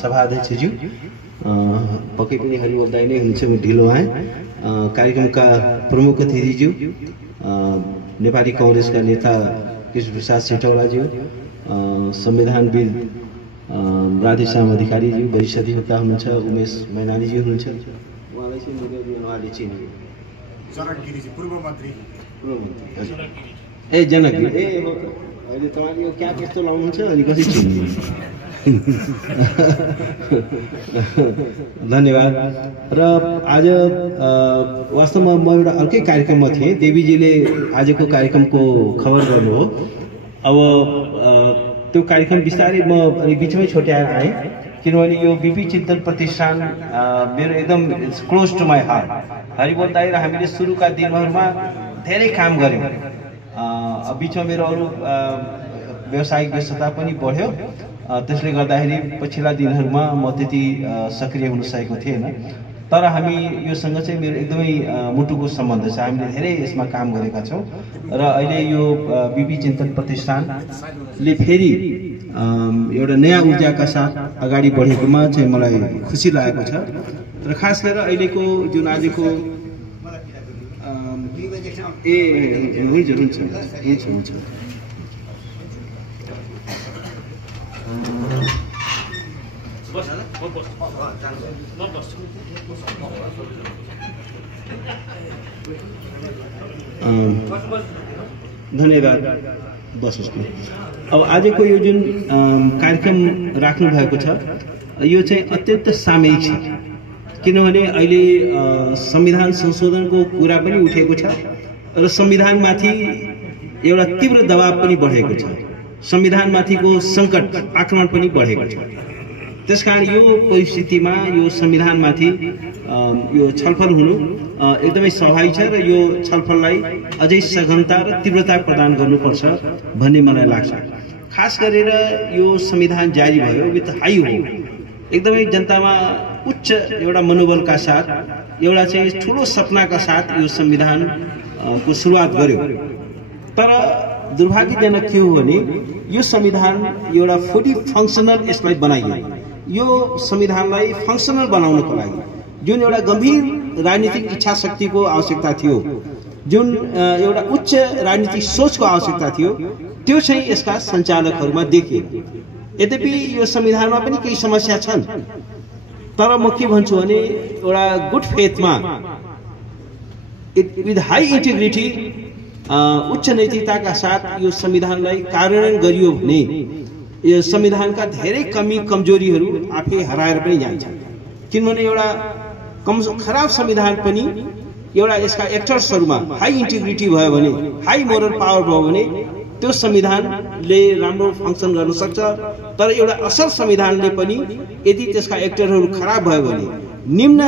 सभाध्यक्षज्यू, पक्कै पनि हरिवल दाइ नै हुनुहुन्छ, म ढिलो आएँ। कार्यक्रमका प्रमुख अतिथिज्यू, नेपाली कांग्रेसका नेता कृष्णप्रसाद सिटौलाज्यू, संविधानविद राधेश्याम अधिकारीज्यू, वरिष्ठ अधिवक्ता हुनुहुन्छ उमेश मैनालीज्यू हुनुहुन्छ, उहाँलाई चाहिँ उहाँले चिन्नु, जनकगिरीजी पूर्व मन्त्री ए जनकगिरी, ए अहिले तपाईँले यो क्याप यस्तो लाउनुहुन्छ अनि कसरी चिन्नु। धन्यवाद। र आज वास्तवमा म एउटा अर्कै कार्यक्रममा थिएँ, देवीजीले आजको कार्यक्रमको खबर गर्नु हो। अब त्यो कार्यक्रम बिस्तारै म अनि बिचमै छोट्याएर आएँ, किनभने यो बीपी चिन्तन प्रतिष्ठान मेरो एकदम क्लोज टु माई हार्ट। हरिवल दाइ र हामीले सुरुका दिनहरूमा धेरै काम गऱ्यौँ। बिचमा मेरो अरू व्यावसायिक व्यस्तता पनि बढ्यो, त्यसले गर्दाखेरि पछिल्ला दिनहरूमा म त्यति सक्रिय हुन सकेको थिएन। तर हामी योसँग चाहिँ मेरो एकदमै मुटुको सम्बन्ध छ, हामीले धेरै यसमा काम गरेका छौँ र अहिले यो बीपी चिन्तन प्रतिष्ठानले फेरि एउटा नयाँ ऊर्जाका साथ अगाडि बढेकोमा चाहिँ मलाई खुसी लागेको छ। र खास गरेर अहिलेको जुन आजको हुन्छ हुन्छ हुन्छ हुन्छ धन्यवाद। बस्नुहोस् न। अब आजको यो जुन कार्यक्रम राख्नु भएको छ यो चाहिँ अत्यन्त सामयिक छ, किनभने अहिले संविधान संशोधनको कुरा पनि उठेको छ र संविधानमाथि एउटा तीव्र दबाव पनि बढेको छ, संविधानमाथिको सङ्कट आक्रमण पनि बढेको छ। त्यसकारण यो परिस्थितिमा यो संविधानमाथि यो छलफल हुनु एकदमै स्वाभाविक छ र यो छलफललाई अझै सघनता र तीव्रता प्रदान गर्नुपर्छ भन्ने मलाई लाग्छ। खास गरेर यो संविधान जारी भयो विथ हाई हो, एकदमै जनतामा उच्च एउटा मनोबलका साथ एउटा चाहिँ ठुलो सपनाका साथ यो संविधान को सुरुवात गर्यो। तर दुर्भाग्यजनक के हो भने यो संविधान एउटा फुली फङ्सनल यसलाई बनाइयो। यो संविधानलाई फङ्सनल बनाउनको लागि जुन एउटा गम्भीर राजनीतिक इच्छा शक्तिको आवश्यकता थियो, जुन एउटा उच्च राजनीतिक सोचको आवश्यकता थियो, त्यो चाहिँ यसका सञ्चालकहरूमा देखियो। यद्यपि यो संविधानमा पनि केही समस्या छन्, तर म के भन्छु भने एउटा गुड फेथमा विथ हाई इन्टिग्रिटी उच्च नैतिकताका साथ यो संविधानलाई कार्यान्वयन गरियो भने यो संविधानका धेरै कमी कमजोरीहरू आफै हराएर पनि जान्छन्। किनभने एउटा खराब संविधान पनि एउटा यसका एक्टर्सहरूमा हाई इन्टिग्रिटी भयो भने, हाई मोरल पावर भयो भने त्यो संविधानले राम्रो फङ्सन गर्न सक्छ। तर एउटा असल संविधानले पनि यदि त्यसका एक्टरहरू खराब भयो भने, निम्न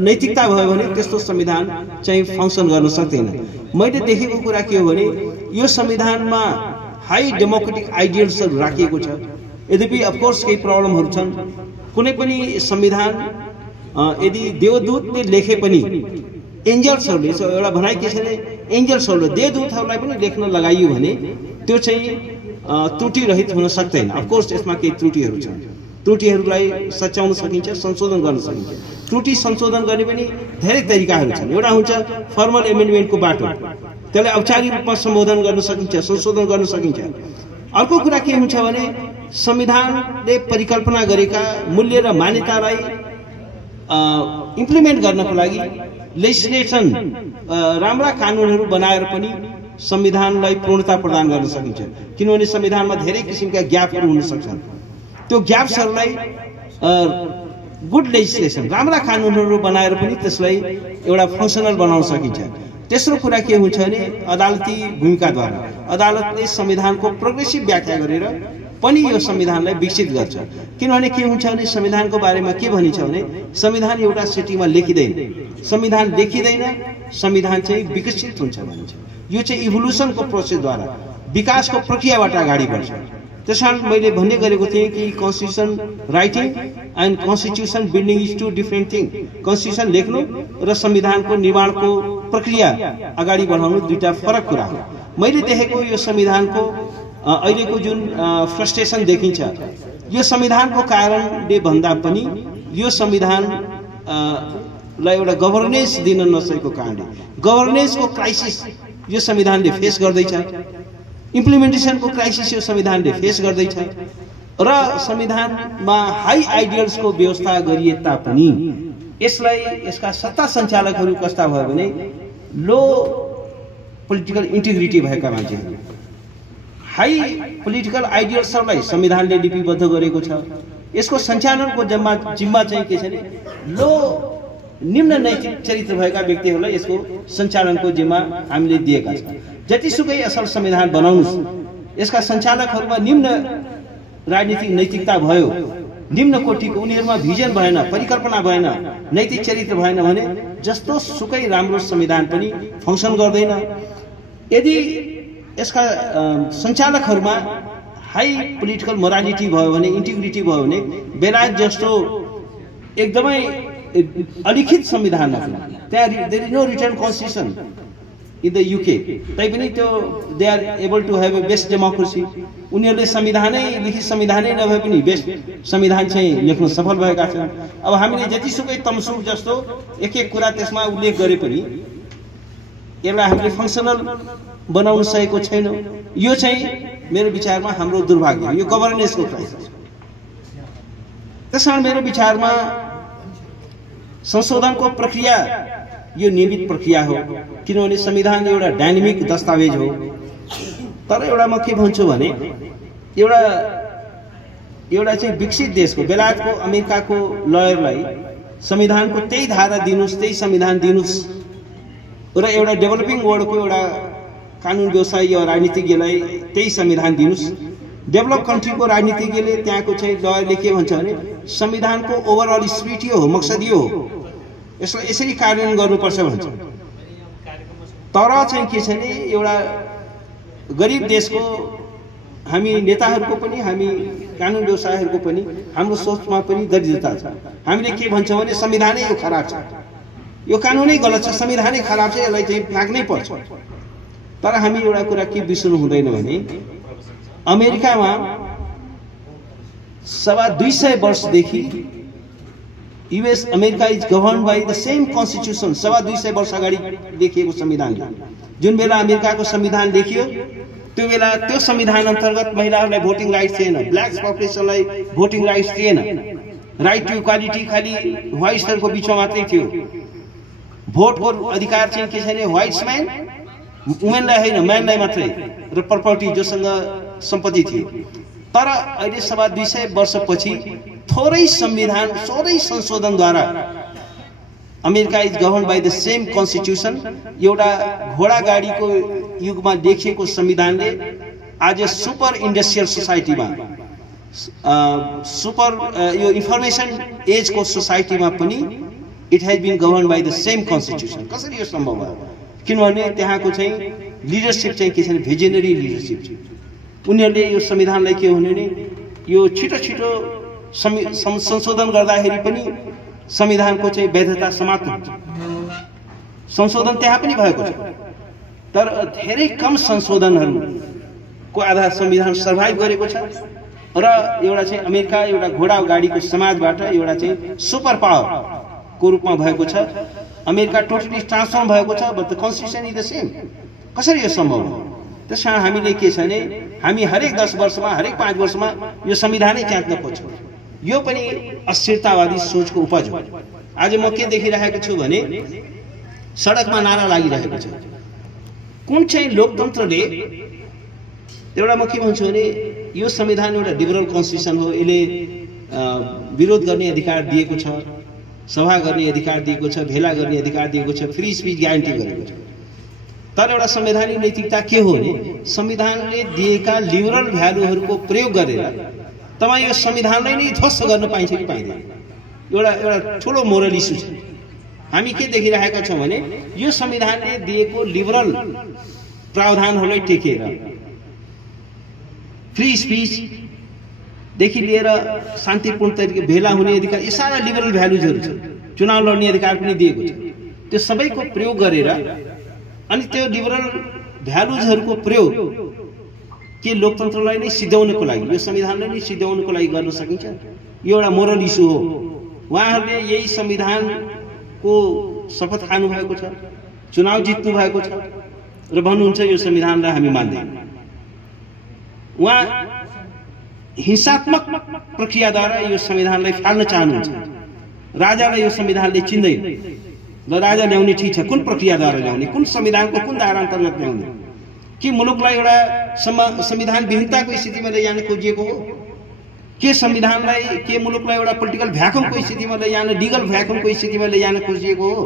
नैतिकता भयो भने त्यस्तो संविधान चाहिँ फङ्सन गर्न सक्दैन। मैले देखेको कुरा के हो भने यो संविधानमा हाई डेमोक्रेटिक आइडियल्सहरू राखिएको छ। यद्यपि अफकोर्स केही प्रब्लमहरू छन्। कुनै पनि संविधान यदि देवदूतले लेखे पनि एन्जल्सहरूले, एउटा भनाइ के छ भने एन्जल्सहरूले देवदूतहरूलाई पनि लेख्न लगाइयो भने त्यो चाहिँ त्रुटि रहित हुन सक्दैन। अफकोर्स यसमा केही त्रुटिहरू छन्, त्रुटिहरूलाई सच्याउन सकिन्छ, संशोधन गर्न सकिन्छ। त्रुटि संशोधन गर्ने पनि धेरै तरिकाहरू छन्। एउटा हुन्छ फर्मल एमेन्डमेन्टको बाटो, त्यसलाई औपचारिक रूपमा सम्बोधन गर्न सकिन्छ, संशोधन गर्न सकिन्छ। अर्को कुरा के हुन्छ भने संविधानले परिकल्पना गरेका मूल्य र मान्यतालाई इम्प्लिमेन्ट गर्नको लागि लेजिस्लेसन राम्रा कानुनहरू बनाएर पनि संविधानलाई पूर्णता प्रदान गर्न सकिन्छ। किनभने संविधानमा धेरै किसिमका ग्यापहरू हुन सक्छन्। त्यो ग्याप्सहरूलाई गुड लेजिस्लेसन, राम्रा कानुनहरू बनाएर पनि त्यसलाई एउटा फङ्सनल बनाउन सकिन्छ। तेस्रो कुरा के हुन्छ भने अदालती भूमिकाद्वारा अदालतले संविधानको प्रोग्रेसिभ व्याख्या गरेर पनि यो संविधानलाई विकसित गर्छ। किनभने के हुन्छ भने संविधानको बारेमा के भनिन्छ भने संविधान एउटा सिटीमा लेखिँदैन, संविधान लेखिँदैन, संविधान चाहिँ विकसित हुन्छ भनिन्छ। यो चाहिँ इभोल्युसनको प्रोसेसद्वारा, विकासको प्रक्रियाबाट अगाडि बढ्छ। त्यसकारण मैले भन्ने गरेको थिएँ कि constitution writing and constitution building is two different thing. Constitution लेख्नु र संविधानको निर्माणको प्रक्रिया अगाडि बढाउनु दुईटा फरक कुरा हो। मैले देखेको यो संविधानको अहिलेको जुन फ्रस्ट्रेसन देखिन्छ यो संविधानको कारणले भन्दा पनि यो संविधान लाई एउटा गभर्नेन्स दिन नसकेको कारणले गभर्नेन्सको क्राइसिस यो संविधानले फेस गर्दैछ, इम्प्लिमेन्टेसनको क्राइसिस यो संविधानले फेस गर्दैछ र संविधानमा हाई आइडियल्सको व्यवस्था गरिए तापनि यसलाई यसका सत्ता सञ्चालकहरू कस्ता भयो भने लो पोलिटिकल इन्टिग्रिटी भएका मान्छेहरू, हाई पोलिटिकल आइडियल्सहरूलाई संविधानले लिपिबद्ध गरेको छ। यसको सञ्चालनको जिम्मा चाहिँ के छ भने लो निम्न नैतिक चरित्र भएका व्यक्तिहरूलाई यसको सञ्चालनको जिम्मा हामीले दिएका छौँ। जतिसुकै असल संविधान बनाउनुस् यसका सञ्चालकहरूमा निम्न राजनीतिक नैतिकता भयो, निम्न कोटिको उनीहरूमा भिजन भएन, परिकल्पना भएन, नैतिक चरित्र भएन भने जस्तो सुकै राम्रो संविधान पनि फङ्सन गर्दैन। यदि यसका सञ्चालकहरूमा हाई पोलिटिकल मोरालिटी भयो भने, इन्टिग्रिटी भयो भने बेलायत जस्तो एकदमै अलिखित संविधानमा त्यहाँ there is no written constitution in the UK तैपनि त्यो they are able to have a best democracy. उनीहरूले संविधानै लिखित संविधानै नभए पनि बेस्ट संविधान चाहिँ लेख्न सफल भएका छन्। अब हामीले जतिसुकै तमसुक जस्तो एक एक कुरा त्यसमा उल्लेख गरे पनि यसलाई हामीले फङ्सनल बनाउन सकेको छैनौँ। यो चाहिँ मेरो विचारमा हाम्रो दुर्भाग्य हो, यो गभर्नेन्सको क्राइसिस। त्यसकारण मेरो विचारमा संशोधनको प्रक्रिया यो नियमित प्रक्रिया हो, किनभने संविधान एउटा डाइनामिक दस्तावेज हो। तर एउटा म के भन्छु भने एउटा चाहिँ विकसित देशको बेलायतको अमेरिकाको लयरलाई संविधानको त्यही धारा दिनुस्, त्यही संविधान दिनुस् र एउटा डेभलपिङ वर्ल्डको एउटा कानुन व्यवसायी या राजनीतिज्ञलाई त्यही संविधान दिनुस्। डेभलप कन्ट्रीको राजनीतिज्ञले त्यहाँको चाहिँ लयरले के भन्छ भने संविधानको ओभरअल स्पिरिट यो हो, मकसद यो हो, यसलाई यसरी कार्यान्वयन गर्नुपर्छ भन्छ। तर चाहिँ के छ भने एउटा गरिब देशको हामी नेताहरूको पनि, हामी कानुन व्यवसायीहरूको पनि हाम्रो सोचमा पनि दरिद्रता छ। हामीले के भन्छौँ भने संविधानै यो खराब छ, यो कानुनै गलत छ, संविधानै खराब छ, यसलाई चाहिँ फ्याँक्नै पर्छ। तर हामी एउटा कुरा के बिर्सनु हुँदैन भने अमेरिकामा 250 वर्षदेखि US America is govern by the same constitution. 250 वर्ष अगाडि लेखिएको संविधान, जुन बेला अमेरिकाको संविधान लेखियो त्यो बेला त्यो संविधान अन्तर्गत महिलाहरूलाई भोटिङ राइट थिएन, ब्ल्याक पपुलेसनलाई भोटिङ राइट थिएन, राइट टु इक्वालिटी खालि व्हाइट्सहरूको बिचमा मात्रै थियो। भोटको अधिकार चाहिँ के छ भने व्हाइट्सम्यान वुमेनलाई होइन, म्यानलाई मात्रै, र प्रपर्टी जोसँग सम्पत्ति थियो। तर अहिले 250 वर्षपछि थोरै संशोधनद्वारा America is govern by the same constitution, एउटा घोडागाडीको युगमा देखिएको संविधानले आज सुपर इन्डस्ट्रियल सोसाइटीमा, यो इन्फर्मेसन एजको सोसाइटीमा पनि it has been govern by the same constitution. कसरी यो सम्भव भयो? किनभने त्यहाँको चाहिँ लिडरसिप चाहिँ के छ भने भिजनरी लिडरसिप छ। उनीहरूले यो संविधानलाई के हुने भने यो छिटो छिटो संशोधन गर्दाखेरि पनि संविधानको चाहिँ वैधता समाप्त हुन्छ। संशोधन त्यहाँ पनि भएको छ, तर धेरै कम संशोधनहरूको आधार संविधान सर्भाइभ गरेको छ र एउटा चाहिँ अमेरिका एउटा घोडा गाडीको समाजबाट एउटा चाहिँ सुपर पावरको रूपमा भएको छ। अमेरिका टोटली ट्रान्सफर्म भएको छ, but the constitution is the same. कसरी यो सम्भव हो? त्यसकारण हामीले के छ भने हामी हरेक 10 वर्षमा, हरेक 5 वर्षमा यो संविधानै च्यात्न खोज्छौँ। यो पनि अस्थिरतावादी सोचको उपज हो। आज म के देखिरहेको छु भने सडकमा नारा लागिरहेको छ। कुन चाहिँ लोकतन्त्रले एउटा म के भन्छु भने यो संविधान एउटा लिबरल कन्स्टिट्युसन हो, यसले विरोध गर्ने अधिकार दिएको छ, सभा गर्ने अधिकार दिएको छ, भेला गर्ने अधिकार दिएको छ, फ्री स्पिच ग्यारेन्टी गरेको छ। तर एउटा संवैधानिक नैतिकता के हो भने संविधानले दिएका लिबरल भ्यालुहरूको प्रयोग गरेर तपाईँ यो संविधानलाई नै ध्वस्त गर्न पाइन्छ कि पाइँदैन? एउटा ठुलो मोरल इस्यु छ। हामी के देखिरहेका छौँ भने यो संविधानले दिएको लिबरल प्रावधानहरूलाई टेकेर फ्री स्पिचदेखि लिएर शान्तिपूर्ण तरिकाले भेला हुने अधिकार, यी सारा लिबरल भ्यालुजहरू छ। चुनाव लड्ने अधिकार पनि दिएको छ। त्यो सबैको प्रयोग गरेर अनि त्यो लिबरल भ्यालुजहरूको प्रयोग के लोकतन्त्रलाई नै सिध्याउनको लागि, यो संविधानलाई नै सिध्याउनको लागि गर्न सकिन्छ? यो एउटा मोरल इस्यु हो। उहाँहरूले यही संविधानको शपथ खानु भएको छ, चुनाव जित्नु भएको छ र भन्नुहुन्छ यो संविधानलाई हामी मान्दैनौँ। उहाँ हिंसात्मक प्रक्रियाद्वारा यो संविधानलाई फाल्न चाहनुहुन्छ। राजालाई यो संविधानले चिन्दैन र राजा ल्याउने ठिक छ, कुन प्रक्रियाद्वारा ल्याउने, कुन संविधानको कुन धारा अन्तर्गत ल्याउने? के मुलुकलाई एउटा संविधान विहीनताको स्थितिमा लैजान खोजिएको हो? के संविधानलाई, के मुलुकलाई एउटा पोलिटिकल भ्याकुमको स्थितिमा लैजान, लिगल भ्याकुमको स्थितिमा लैजान खोजिएको हो?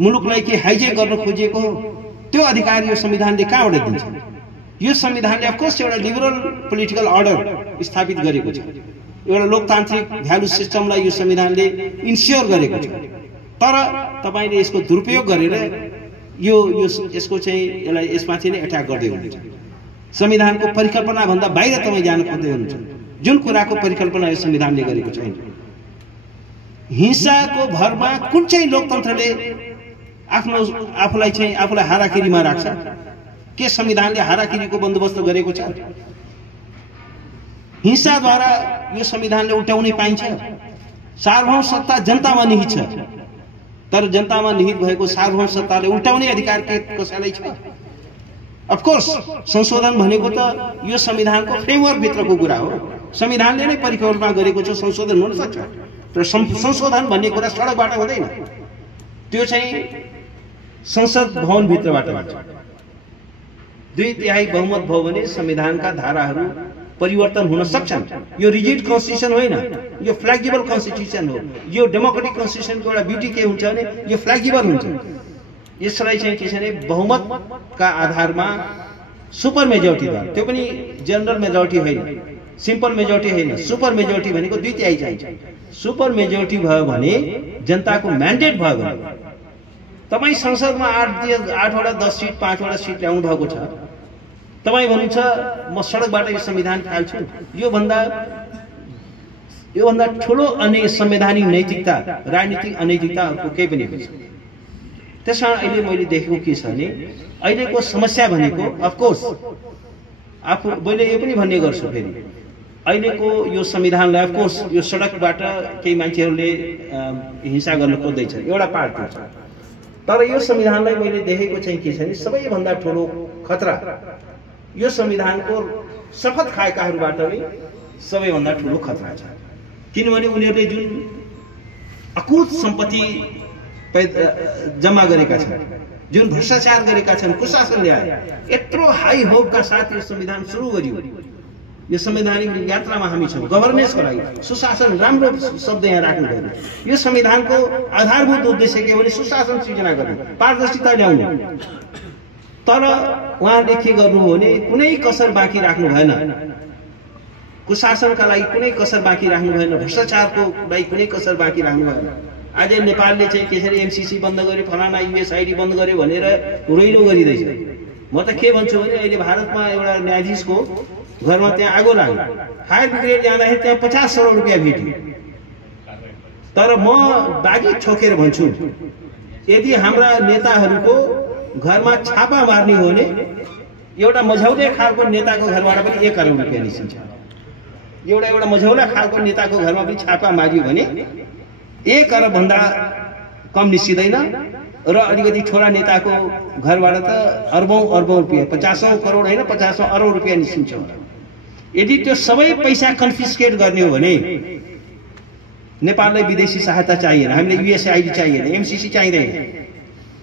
मुलुकलाई के हाइजेक गर्न खोजिएको हो? त्यो अधिकार यो संविधानले कहाँबाट दिन्छ? यो संविधानले अफकोर्स एउटा लिबरल पोलिटिकल अर्डर स्थापित गरेको छ, एउटा लोकतान्त्रिक भ्यालु सिस्टमलाई यो संविधानले इन्स्योर गरेको छ। तर तपाईले यसको दुरुपयोग गरेर यसको चाहिँ यसलाई यसमाथि नै एट्याक गर्दै हुनुहुन्छ। संविधानको परिकल्पना भन्दा बाहिर तपाईँ जान खोज्दै हुनुहुन्छ। जुन कुराको परिकल्पना यो संविधानले गरेको छैन। हिंसाको भरमा कुन चाहिँ लोकतन्त्रले आफूलाई हाराकिरीमा राख्छ? के संविधानले हाराकिरीको बन्दोबस्त गरेको छ? हिंसाद्वारा यो संविधानले उल्टाउनै पाइन्छ? सार्वभौम सत्ता जनतामा निहित छ, तर जनतामा निहित भएको सार्वभौम सत्ताले उल्टाउने अधिकार के कसैलाई छ? अफकोर्स संशोधन भनेको त यो संविधानको फ्रेमवर्क भित्रको कुरा हो। संविधानले नै परिकल्पना गरेको छ संशोधन हुन सक्छ, तर संशोधन भन्ने कुरा सडकबाट हुँदैन। त्यो चाहिँ संसद भवन भित्रबाट हुन्छ। 2/3 बहुमत भयो भने संविधानका धाराहरू परिवर्तन हुन सक्छन्। यो रिजिड कन्स्टिट्युसन होइन, यो फ्लेक्सिबल कन्स्टिट्युसन हो। यो डेमोक्रेटिक कन्स्टिट्युसनको एउटा ब्युटी के हुन्छ भने यो फ्लेक्सिबल हुन्छ। यसलाई चाहिँ के छ भने बहुमतका आधारमा सुपर मेजोरिटीद्वारा, त्यो पनि जनरल मेजोरिटी होइन, सिम्पल मेजोरिटी होइन, सुपर मेजोरिटी भनेको 2/3 चाहिन्छ। सुपर मेजोरिटी भयो भने जनताको म्यान्डेट भयो भने तपाईँ संसदमा 8वटा 10 सिट 5वटा सिट ल्याउनु भएको छ, तपाईँ भन्नुहुन्छ म सडकबाट यो संविधान फाल्छु। यो भन्दा ठुलो अनि संवैधानिक नैतिकता, राजनीतिक अनैतिकता केही पनि हुन्छ। त्यसकारण अहिले मैले देखेको के छ भने अहिलेको समस्या भनेको अफकोर्स मैले यो पनि भन्ने गर्छु फेरि अहिलेको यो संविधानलाई अफकोर्स यो सडकबाट केही मान्छेहरूले हिंसा गर्न खोज्दैछ, एउटा पार्ट छ। तर यो संविधानलाई मैले देखेको चाहिँ के छ भने सबैभन्दा ठुलो खतरा यो संविधानको शपथ खाएकाहरूबाट नै सबैभन्दा ठुलो खतरा छ। किनभने उनीहरूले जुन अकुत सम्पत्ति जम्मा गरेका छन्, जुन भ्रष्टाचार गरेका छन्, कुशासन ल्याए, यत्रो हाई होपका साथ यो संविधान सुरु गरियो। यो संवैधानिक यात्रामा हामी छौँ, गभर्नेन्सको लागि सुशासन, राम्रो शब्द यहाँ राख्नु पर्यो। यो संविधानको आधारभूत उद्देश्य के भने सुशासन सृजना गर्ने, पारदर्शिता ल्याउनु। तर उहाँले के गर्नुभयो भने कुनै कसर बाँकी राख्नु भएन, कुशासनका लागि कुनै कसर बाँकी राख्नु भएन, भ्रष्टाचारको लागि कुनै कसर बाँकी राख्नु भएन। आज नेपालले चाहिँ त्यसरी एमसीसी बन्द गर्यो, फलाना युएसआइडी बन्द गर्यो भनेर रोइलो गरिँदैछ। म त के भन्छु भने अहिले भारतमा एउटा न्यायाधीशको घरमा त्यहाँ आगो लाग्यो, फायर ब्रिगेड जाँदाखेरि त्यहाँ 50 करोड रुपियाँ भेट्यो। तर म बागी ठोकेर भन्छु यदि हाम्रा नेताहरूको घरमा छापा मार्ने हो भने एउटा मझौले खालको नेताको घरबाट पनि 1 करोड रुपियाँ निस्किन्छ। एउटा मझौला खालको नेताको घरमा पनि छापा मारियो भने 1 करोड भन्दा कम निस्किँदैन र अलिकति ठुला नेताको घरबाट त अर्बौं रुपियाँ, 50 करोड होइन 50 अरब रुपियाँ निस्किन्छ। यदि त्यो सबै पैसा कन्फिस्केट गर्ने हो भने नेपाललाई विदेशी सहायता चाहिएन, हामीलाई युएसआइडी चाहिएन, एमसीसी चाहिँदैन।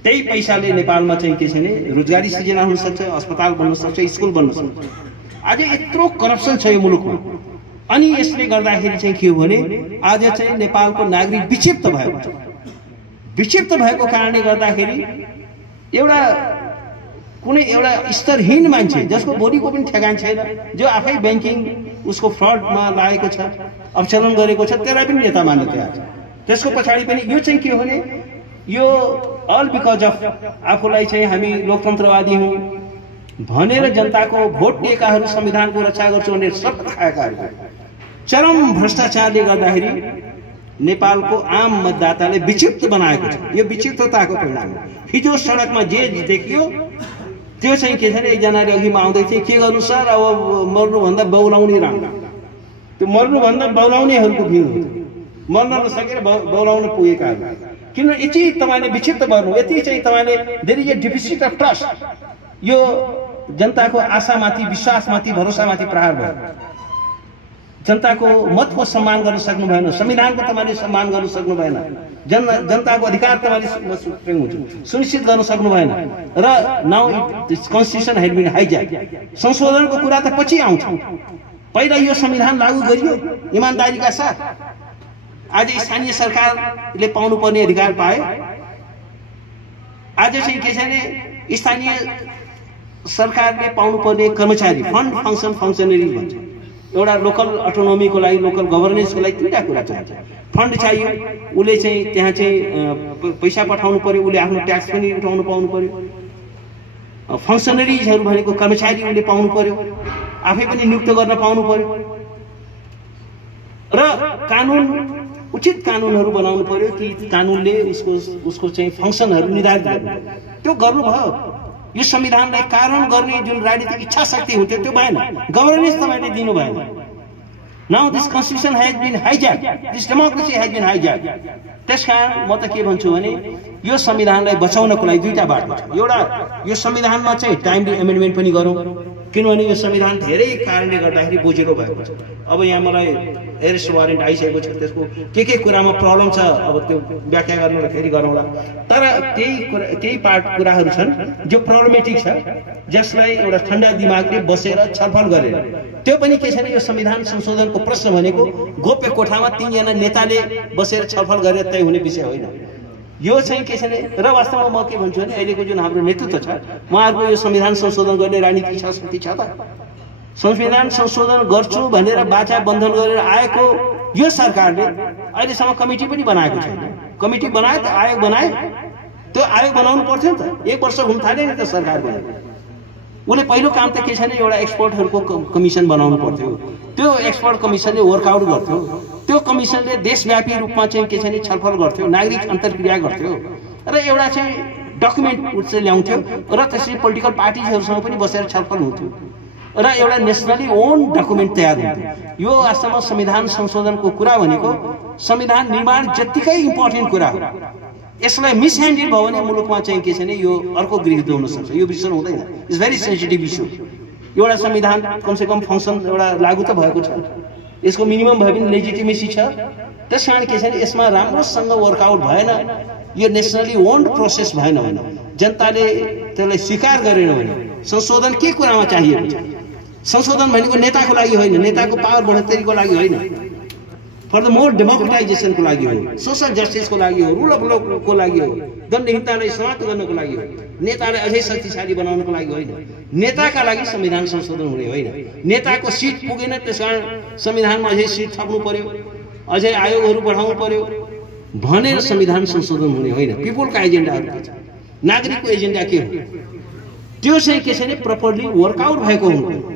त्यही पैसाले नेपालमा चाहिँ के छ भने रोजगारी सृजना हुन सक्छ, अस्पताल बन्न सक्छ, स्कुल बन्न सक्छ। आज यत्रो करप्सन छ यो मुलुकमा। अनि यसले गर्दाखेरि चाहिँ के हो भने आज चाहिँ नेपालको नागरिक विक्षिप्त भएको छ। विक्षिप्त भएको कारणले गर्दाखेरि कुनै एउटा स्तरहीन मान्छे जसको बोलीको पनि ठेगान छैन, जो आफै बैंकिङ उसको फ्रडमा लागेको छ, अवचलन गरेको छ, त्यसलाई पनि नेता मान्न तयार छ। त्यसको पछाडि पनि यो चाहिँ के हो भने यो अल बिकज अफ आफूलाई चाहिँ हामी लोकतन्त्रवादी हौँ भनेर जनताको भोट दिएकाहरू संविधानको रक्षा गर्छु भनेर शपथ खाएकाहरू चरम भ्रष्टाचारले गर्दाखेरि नेपालको आम मतदाताले विक्षिप्त बनाएको छ। यो विक्षिप्तताको परिणाम हो। हिजो सडकमा जे देखियो त्यो चाहिँ के छ भने एकजनाले अघिमा आउँदै थिए के गर्नु सर अब मर्नुभन्दा बौलाउने राम्रो त्यो मर्नुभन्दा बौलाउनेहरूको भिड हो मर्न नसकेर बौलाउन पुगेकाहरू किन यति तपाईँले विक्षिप्त गर्नु यति चाहिँ तपाईँले there is a deficit of trust यो जनताको आशामाथि विश्वासमाथि भरोसामाथि प्रहार भयो जनताको मतको सम्मान गर्न सक्नु भएन संविधानको तपाईँले सम्मान गर्न सक्नु भएन जनताको अधिकार तपाईँले सुनिश्चित गर्न सक्नु भएन र now this constitution had been hijack संशोधनको कुरा त पछि आउँछ पहिला यो संविधान लागू गरियो इमानदारीका साथ आज स्थानीय सरकारले पाउनुपर्ने अधिकार पाए आज चाहिँ के छ भने स्थानीय सरकारले पाउनुपर्ने कर्मचारी फन्ड फङ्सन फङ्सनरी भन्छ एउटा लोकल अटोनोमीको लागि लोकल गभर्नेन्सको लागि तीनटा कुरा चाहिन्छ फन्ड चाहियो उसले चाहिँ त्यहाँ चाहिँ पैसा पठाउनु पर्यो उसले आफ्नो ट्याक्स पनि उठाउनु पाउनु पर्यो फङ्सनरिजहरू भनेको कर्मचारी उसले पाउनु पर्यो आफै पनि नियुक्त गर्न पाउनु पर्यो र कानुन उचित कानुनहरू बनाउनु पर्यो कि कानुनले उसको चाहिँ फङ्सनहरू निर्धारित गर्नु त्यो गर्नुभयो यो संविधानलाई कारण गर्ने जुन राजनीतिक इच्छा शक्ति हुन्थ्यो त्यो भएन गभर्नेन्स तपाईँले दिनु भएन now this constitution has been hijack this democracy has been hijack त्यसकारण म त के भन्छु भने यो संविधानलाई बचाउनको लागि दुईटा बाटो छ एउटा यो संविधानमा चाहिँ टाइमली एमेन्डमेन्ट पनि गरौँ किनभने यो संविधान धेरै कारणले गर्दाखेरि बोझिलो भएको छ अब यहाँ मलाई एरेस्ट वारेन्ट आइसकेको छ त्यसको के कुरामा प्रब्लम छ अब त्यो व्याख्या गर्नु र फेरि गरौँला तर केही कुराहरू छन् जो प्रब्लमेटिक छ जसलाई एउटा ठण्डा दिमागले बसेर छलफल गरेर त्यो पनि के छैन यो संविधान संशोधनको प्रश्न भनेको गोप्य कोठामा 3 जना नेताले बसेर छलफल गरेर तय हुने विषय होइन यो चाहिँ के छ र वास्तवमा म के भन्छु भने अहिलेको जुन हाम्रो नेतृत्व छ उहाँहरूको यो संविधान संशोधन गर्ने राजनीतिक इच्छा शक्ति छ त संविधान संशोधन गर्छु भनेर बाचा बन्धन गरेर आएको यो सरकारले अहिलेसम्म कमिटी पनि बनाएको छैन कमिटी बनाए त आयोग बनाए त्यो आयोग बनाउनु पर्थ्यो नि त 1 वर्ष हुन थाल्यो नि त सरकार बनेको उसले पहिलो काम त के छैन एउटा एक्सपर्टहरूको कमिसन बनाउनु पर्थ्यो त्यो एक्सपर्ट कमिसनले वर्कआउट गर्थ्यो त्यो कमिसनले देशव्यापी रूपमा चाहिँ के छैन छलफल गर्थ्यो नागरिक अन्तर्क्रिया गर्थ्यो र एउटा चाहिँ डकुमेन्ट चाहिँ ल्याउँथ्यो र त्यसरी पोलिटिकल पार्टिजहरूसँग पनि बसेर छलफल हुन्थ्यो र एउटा नेसनली ओन डकुमेन्ट तयार हुन्थ्यो यो वास्तवमा संविधान संशोधनको कुरा भनेको संविधान निर्माण जत्तिकै इम्पोर्टेन्ट कुरा हो यसलाई मिसह्यान्डल भयो भने मुलुकमा चाहिँ के छैन यो अर्को गृहित हुन सक्छ यो विषय हुँदैन इट्स भेरी सेन्सिटिभ इस्यु एउटा संविधान कमसेकम फङ्सन एउटा लागू त भएको छ यसको मिनिमम भए पनि लेजिटिमेसी छ त्यसकारण के छैन यसमा राम्रोसँग वर्कआउट भएन यो नेसनली ओन्ड प्रोसेस भएन भने जनताले त्यसलाई स्वीकार गरेन भने संशोधन के कुरामा चाहिएको छ संशोधन भनेको नेताको लागि होइन नेताको पावर बढोत्तरीको लागि होइन फर द मोर डेमोक्रेटाइजेसनको लागि हो सोशल जस्टिसको लागि हो रुल अफ लको लागि हो दण्डहीनतालाई समाप्त गर्नको लागि हो नेतालाई अझै शक्तिशाली बनाउनको लागि होइन नेताका लागि संविधान संशोधन हुने होइन नेताको सिट पुगेन त्यसकारण संविधानमा अझै सिट थप्नु पर्यो अझै आयोगहरू बढाउनु पर्यो भनेर संविधान संशोधन हुने होइन पिपुलका एजेन्डाहरू के छ नागरिकको एजेन्डा के हो त्यो चाहिँ के छैन प्रपरली वर्कआउट भएको हुनु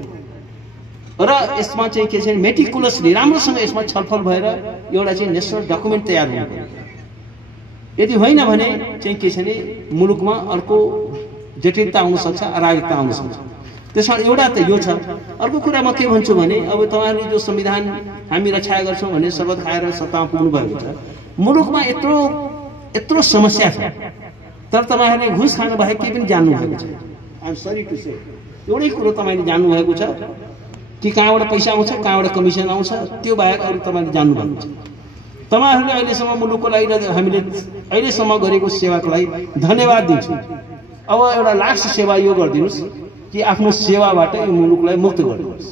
र यसमा चाहिँ के छैन मेटिकुलसली राम्रोसँग यसमा छलफल भएर एउटा चाहिँ नेसनल डकुमेन्ट तयार हुनु पर्यो यदि होइन भने चाहिँ के छैन मुलुकमा अर्को जटिलता आउन सक्छ अराजकता आउन सक्छ त्यसकारण एउटा त यो छ अर्को कुरा म के भन्छु भने अब तपाईहरुले जो संविधान हामी रक्षा गर्छौं भने शपथ खाएर सत्तामा पुग्नु भएको छ मुलुकमा यत्रो समस्या छ तर तपाईहरुले घुस खानु बाहेक के पनि जान्नु भएको छ I am sorry to say एउटै कुरो तपाईले जान्नु भएको छ कि कहाँबाट पैसा आउँछ कहाँबाट कमिसन आउँछ त्यो बाहेक अरु तपाईले जान्नु भएको छ तपाईहरुले अहिलेसम्म मुलुकको लागि हामीले अहिलेसम्म गरेको सेवाको लागि धन्यवाद दिन्छु अब एउटा लास्ट सेवा यो गर्दिनुस् कि आफ्नो सेवाबाट यो मुलुकलाई मुक्त गर्नुहोस्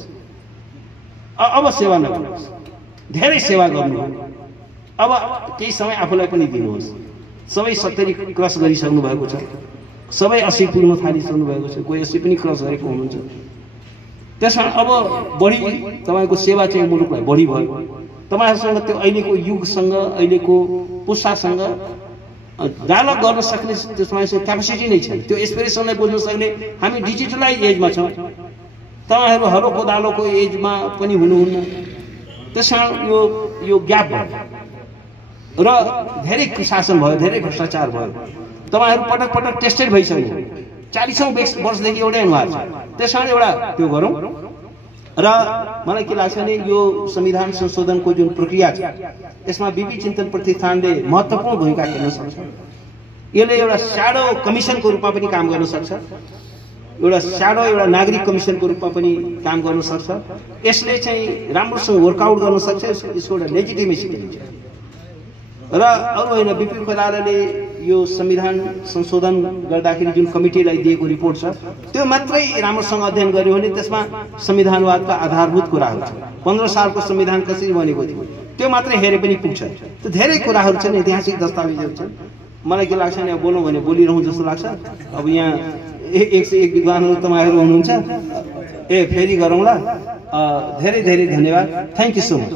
अब सेवा नगर्नुहोस् धेरै सेवा गर्नु अब केही समय आफूलाई पनि दिनुहोस् सबै 70 क्रस गरिसक्नु भएको छ सबै 80 पुग्न थालिसक्नु भएको छ कोही 80 पनि क्रस गरेको हुनुहुन्छ त्यसकारण अब बढी तपाईको सेवा चाहिँ मुलुकलाई बढी भयो तपाईहरुसँग त्यो अहिलेको युगसँग अहिलेको पुस्तासँग डायलग गर्न सक्ने त्यसमासँग क्यापेसिटी नै छैन त्यो एस्पिरेसनलाई बुझ्न सक्ने हामी डिजिटलाइज एजमा छौं तपाईहरु हलो कोदालोको एजमा पनि हुनुहुन्न त्यसकारण यो ग्याप भयो र धेरै शासन भयो धेरै भ्रष्टाचार भयो तपाईहरु पटक पटक टेस्टेड भइसक्नु 40औं वर्षदेखि एउटै अनुहार छ। त्यसकारण एउटा त्यो गरौँ र मलाई के लाग्छ भने यो संविधान संशोधनको जुन प्रक्रिया छ यसमा बीपी चिन्तन प्रतिष्ठानले महत्त्वपूर्ण भूमिका खेल्न सक्छ। यसले एउटा स्याडो कमिसनको रूपमा पनि काम गर्न सक्छ, एउटा नागरिक कमिसनको रूपमा पनि काम गर्न सक्छ। यसले चाहिँ राम्रोसँग वर्कआउट गर्न सक्छ, यसको एउटा लेजिटिमेसी पनि छ। र अरू होइन, बीपी कोइरालाले यो संविधान संशोधन गर्दाखेरि जुन कमिटीलाई दिएको रिपोर्ट छ त्यो मात्रै राम्रोसँग अध्ययन गर्यो भने त्यसमा संविधानवादका आधारभूत कुराहरू छ। 15 सालको संविधान कसरी बनेको थियो त्यो मात्रै हेरे पनि पुग्छ। त्यो धेरै कुराहरू छन्, ऐतिहासिक दस्तावेजहरू छन्। मलाई के लाग्छ भने बोलौँ भने बोलिरहँ जस्तो लाग्छ। अब यहाँ 101 विद्वानहरू तपाईँहरू हुनुहुन्छ, फेरि गरौँला। धेरै धेरै धन्यवाद। Thank you so much.